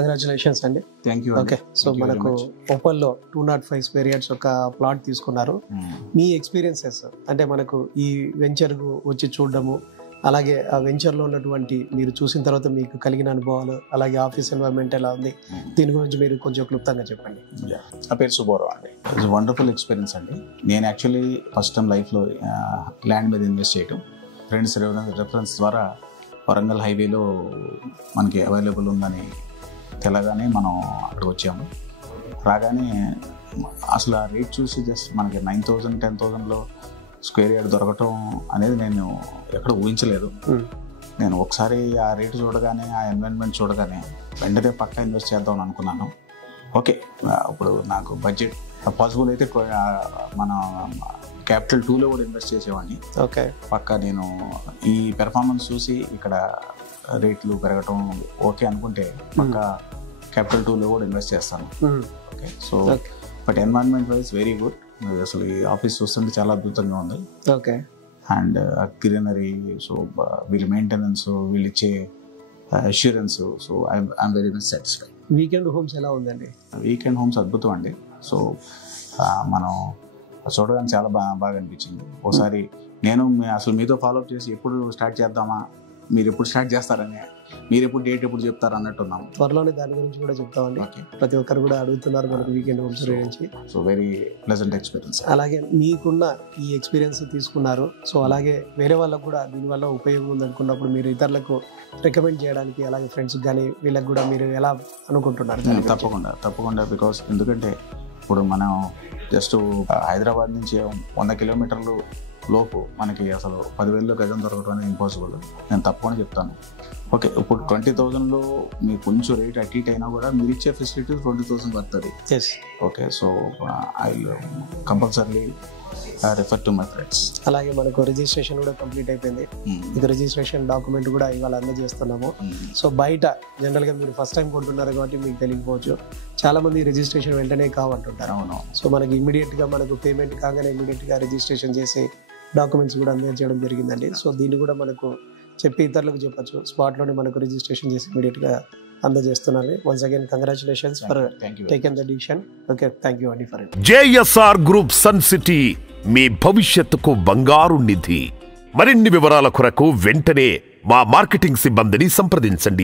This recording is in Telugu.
కంగ్రాచులేషన్స్ అండి. Thank you. ఓకే, సో మనకు ఓపెన్లో 205 స్క్వేర్ యార్డ్స్ ఒక ప్లాట్ తీసుకున్నారు. మీ ఎక్స్పీరియన్సెస్ అంటే మనకు ఈ వెంచర్కు వచ్చి చూడడము, అలాగే ఆ వెంచర్లో ఉన్నటువంటి మీరు చూసిన తర్వాత మీకు కలిగిన అనుభవాలు, అలాగే ఆఫీస్ ఎన్వైరన్మెంట్ ఎలా ఉంది, దీని గురించి మీరు కొంచెం క్లుప్తంగా చెప్పండి. నా పేరు సుబ్బారావు అండి. ఇట్స్ వండర్ఫుల్ ఎక్స్పీరియన్స్ అండి. నేను యాక్చువల్లీ ఫస్ట్ టైం లైఫ్లో ల్యాండ్ మీద ఇన్వెస్ట్ చేయటం, ఫ్రెండ్స్ రెఫరెన్స్ ద్వారా వరంగల్ హైవేలో మనకి అవైలబుల్ ఉందని తెలగానే మనం అక్కడికి వచ్చాము. రాగానే అసలు ఆ రేట్ చూసి జస్ట్ మనకి 9,000 10,000లో స్క్వేర్ యార్డ్ దొరకటం అనేది నేను ఎక్కడ ఊహించలేదు. నేను ఒకసారి ఆ రేటు చూడగానే, ఆ ఎన్వైరన్మెంట్ చూడగానే వెంటనే పక్కా ఇన్వెస్ట్ చేద్దామని అనుకున్నాను. ఓకే, ఇప్పుడు నాకు బడ్జెట్ పాసిబుల్ అయితే మన క్యాపిటల్ 2లో కూడా ఇన్వెస్ట్ చేసేవాడిని. ఓకే, పక్కా నేను ఈ పెర్ఫార్మెన్స్ చూసి ఇక్కడ రేట్లు పెరగటం ఓకే అనుకుంటే పక్కా క్యాపిటల్ 2లో కూడా ఇన్వెస్ట్ చేస్తాను. Okay, so but environment wise very good. అసలు ఈ ఆఫీస్ చూస్తుంటే చాలా అద్భుతంగా ఉంది. ఓకే, అండ్ గ్రీనరీ, సో వీళ్ళ మెయింటెనెన్స్, వీళ్ళు ఇచ్చే assurance, so I'm very much satisfied. Weekend homes ఎలా ఉందండి? వీకెండ్ హోమ్స్ అద్భుతం అండి. సో మనం చూడడానికి చాలా బాగా అనిపించింది. ఒకసారి నేను అసలు మీతో ఫాలోఅప్ చేసి ఎప్పుడు స్టార్ట్ చేద్దామా, మీరు ఎప్పుడు స్టార్ట్ చేస్తారని, మీరు ఎప్పుడు డేట్ ఎప్పుడు చెప్తారు అన్నట్టున్నాం. త్వరలోనే దాని గురించి కూడా చెప్తామండి. ప్రతి ఒక్కరు కూడా అడుగుతున్నారు మనకు వీకెండ్ హోమ్స్ గురించి. So very pleasant experience. అలాగే మీకున్న ఈ ఎక్స్పీరియన్స్ తీసుకున్నారు, సో అలాగే వేరే వాళ్ళకు కూడా దీనివల్ల ఉపయోగం ఉంది అనుకున్నప్పుడు మీరు ఇతరులకు రికమెండ్ చేయడానికి, అలాగే ఫ్రెండ్స్కి కానీ వీళ్ళకి కూడా మీరు ఎలా అనుకుంటున్నారు? తప్పకుండా బికాస్ ఎందుకంటే ఇప్పుడు మనం జస్ట్ హైదరాబాద్ నుంచి 100 కిలోమీటర్లు లోపు మనకి అసలు 10,000లో గజం దొరకడం అనేది ఇంపాసిబుల్. నేను తప్పకుండా చెప్తాను. ఓకే, ఇప్పుడు 20,000లో మీకు కొంచెం రేట్ అటు ఇటు అయినా కూడా మీరు ఇచ్చే ఫెసిలిటీ 20,000 పడుతుంది. Okay, so I compulsory refer to my friends. అలాగే మనకు రిజిస్ట్రేషన్ కూడా కంప్లీట్ అయిపోయింది. ఇది రిజిస్ట్రేషన్ డాక్యుమెంట్ కూడా ఇవాళ అందజేస్తున్నాము. సో బయట జనరల్గా మీరు ఫస్ట్ టైం కొంటున్నారు కాబట్టి మీకు తెలియకపోవచ్చు, చాలా మంది రిజిస్ట్రేషన్ వెంటనే కావాలంటుంటారు. అవును. సో మనకి ఇమీడియట్గా మనకు పేమెంట్ కాగానే ఇమీడియట్గా రిజిస్ట్రేషన్ చేసి డాక్యుమెంట్స్ కూడా అందజేయడం జరిగిందండి. సో దీన్ని కూడా మనకు చెప్పి ఇతరులకు చెప్పచ్చు, స్పాట్లోనే మనకు రిజిస్ట్రేషన్ చేసి ఇమీడియట్గా అందజేస్తున్నాను. Once again congratulations for taking the decision. Okay, thank you అండి ఫర్ ఇట్. జేఎస్ఆర్ గ్రూప్ సన్ సిటీ మీ భవిష్యత్తుకు బంగారు నిధి. మరిన్ని వివరాల కొరకు వెంటనే మా మార్కెటింగ్ సిబ్బందిని సంప్రదించండి.